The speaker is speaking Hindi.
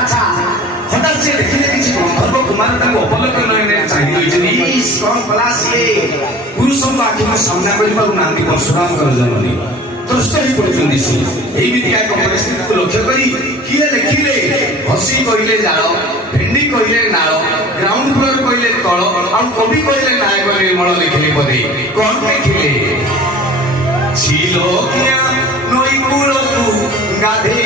अच्छा हठात से देखिले किसी गंधर्व कुमार अपलक्षण चाहिए स्ट्रंग क्लास ये पुरुषों को आखिर सामना करना परशुराम जननी त्रस्त हो पड़ते एक परिस्थिति को लक्ष्य कर किए लिखिले हसी कहले जाल भेंडी कहले नाल ग्राउंड फ्लोर कहले तल आ कवि कहले नायक निर्मल लिखिले बोधे कौन लिखिले छिलो किया नई कूल गाधे